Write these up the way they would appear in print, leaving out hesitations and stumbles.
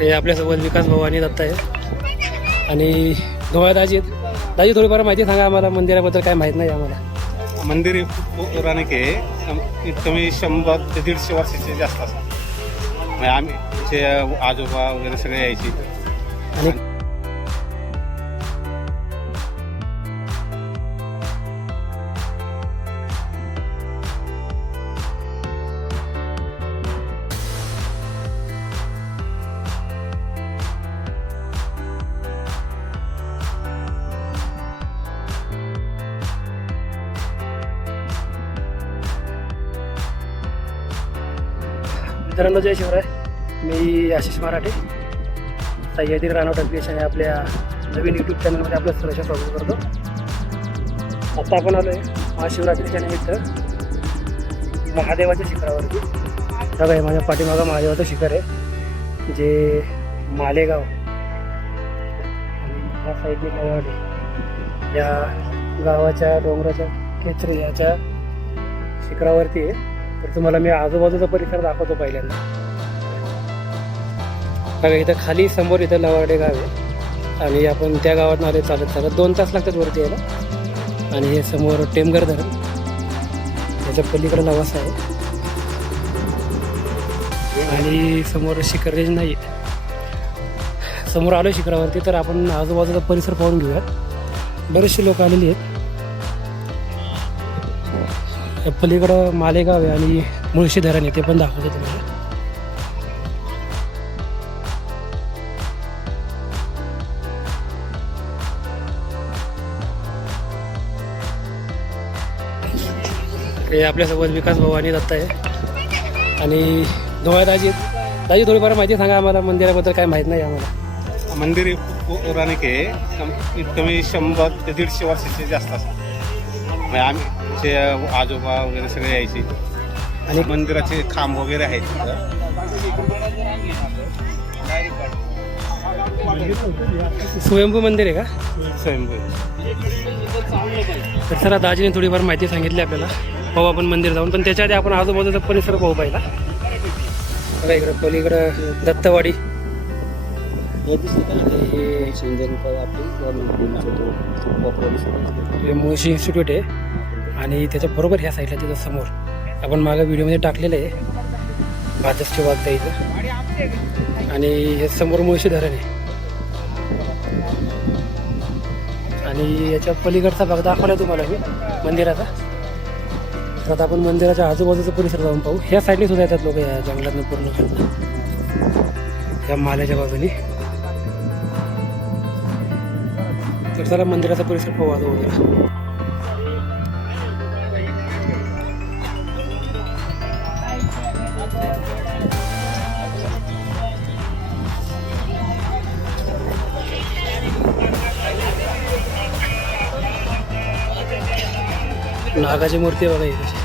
हे आपल्यासोबत विकास भाऊ आणि दत्ता आहे आणि धोळा दाजी आहेत. दाजी थोडीफार माहिती सांगा आम्हाला, मंदिराबद्दल काय माहीत नाही आम्हाला. मंदिर हे खूप पौराणिक आहे. कमीत कमी 100 ते 150 वर्षाचे जास्त असतात. म्हणजे आम्ही जे आजोबा वगैरे सगळे यायचे. आणि मित्रांनो, जय शिवराय. मी आशिष मराठे, सह्याद्री राणा टकलेश आहे आपल्या नवीन यूट्यूब चॅनलमध्ये आपलं सहर्ष स्वागत करतो. आता आपण आलो आहे महाशिवरात्रीच्या निमित्त महादेवाच्या शिखरावरती. बघा, हे माझ्या पाठीमागं महादेवाचं शिखर आहे, जे मालेगाव आणि ह्या साईडने कवाडे या गावाच्या डोंगराच्या खेचरे याच्या शिखरावरती आहे. तर तुम्हाला मी आजूबाजूचा परिसर दाखवतो पहिल्यांदा. बघा, इथं खाली समोर इथं लवाडे गाव आहे आणि आपण त्या गावात आले चालत चालत 2 तास लागतात वरती यायला. आणि हे समोर टेमघर धरण, त्याच्या पलीकडे लवासा आहे आणि समोर शिखर रेंज नाही आहे. समोर आलो शिखरावरती, तर आपण आजूबाजूचा परिसर पाहून घेऊयात. बरेचसे लोक आलेली आहेत. पलीकडं मालेगाव आहे आणि मुळशी धरण आहे, ते पण दाखवतो तुम्हाला. हे आपल्यासोबत विकास भाऊ आणि दत्ता आहे आणि धोळा दाजी आहेत. दाजी थोडीफार माहिती सांगा आम्हाला, मंदिराबद्दल काय माहीत नाही आम्हाला. मंदिर हे खूप पौराणिक आहे. कमीत कमी 100 ते 150 वर्षाचे जास्त असतात. म्हणजे आम्ही जे आजोबा वगैरे सगळे यायचे. आणि मंदिराचे खांब वगैरे आहेत तिथं. स्वयंभू मंदिर आहे का? स्वयंभू. तर सर, दाजीने थोडीफार माहिती सांगितली आपल्याला. पाहू आपण मंदिर जाऊन, पण त्याच्या आधी आपण आजूबाजूचा परिसर पाहू पाहिला. बघा, इकडं पलीकडं दत्तवाडी, हे मुळशी इन्स्टिट्यूट आहे आणि त्याच्या बरोबर ह्या साईडला तिथं समोर आपण मागं व्हिडिओमध्ये टाकलेलं आहे भाजपचे वागता इथं. आणि हे समोर मुळशी धरण आहे आणि याच्या पलीकडचा भाग दाखवला तुम्हाला मी मंदिराचा. तर आता आपण मंदिराच्या आजूबाजूचा परिसर जाऊन पाहू. ह्या साईडने सुद्धा येतात लोक, या जंगलातनं पूर्ण या माल्याच्या बाजूने. तर चला मंदिराचा परिसर पाहू आजूबाजूला. नागाची मूर्ती बघा इथे.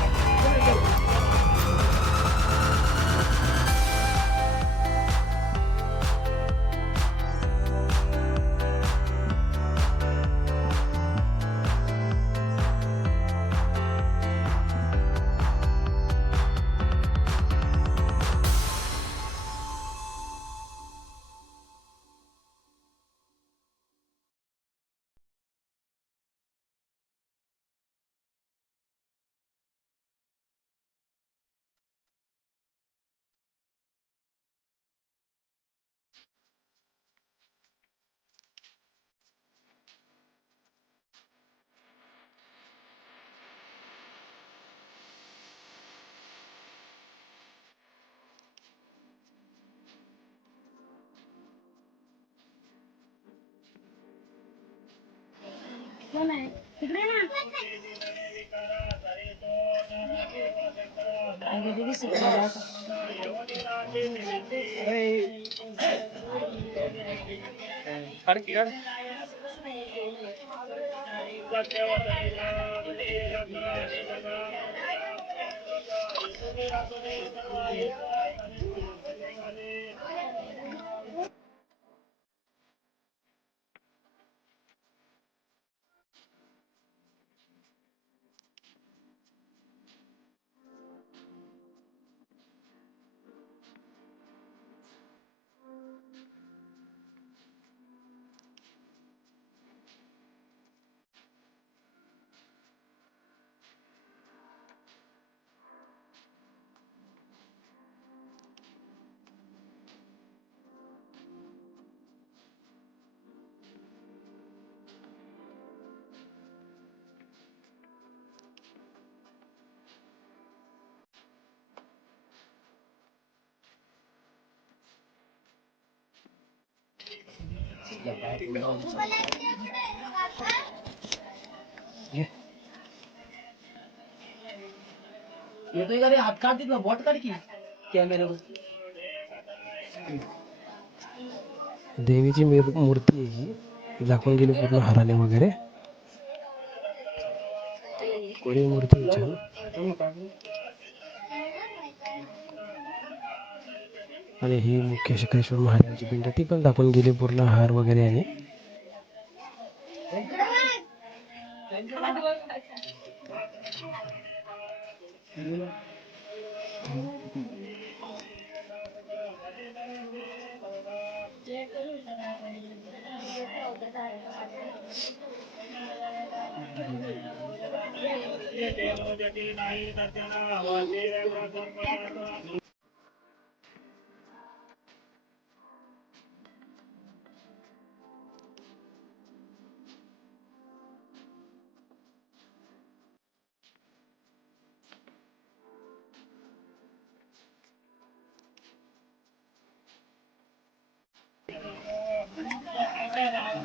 येतोय का रे? हात काढ तिथलं, बोट काढ की कॅमेऱ्यावर. देवीची मूर्ती आहे ही, झाकून गेली पूर्ण हाराने वगैरे. कोणी मूर्ती आहे छान. आणि ही मुख्य शिखरेश्वर महादेवाची पिंड, ती पण दाखवून गेली पूर्ण हार वगैरे आहे.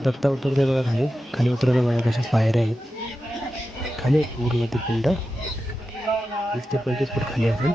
दत्ता उतरते बघा खाली. खाली उतरायला बघा कशा पायऱ्या आहेत. खाली एक पूर्ण ती पिंड 20 ते 25 फूट खाली असेल.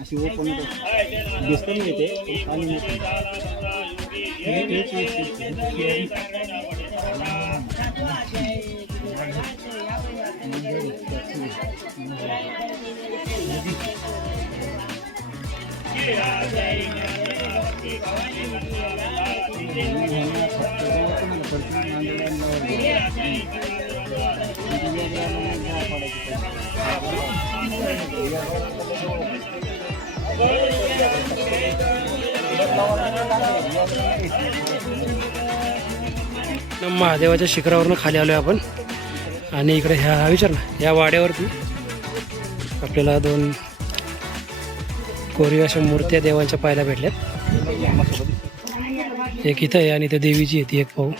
अशी ओपन दिसत नाही ते महादेवाच्या शिखरावरून खाली आलोय आपण. आणि इकडे ह्या विचार ना, या वाड्यावरती आपल्याला 2 कोरीव अशा मूर्त्या देवांच्या पाहायला भेटल्यात. एक इथं आहे आणि त्या देवीची आहे ती एक पाहू.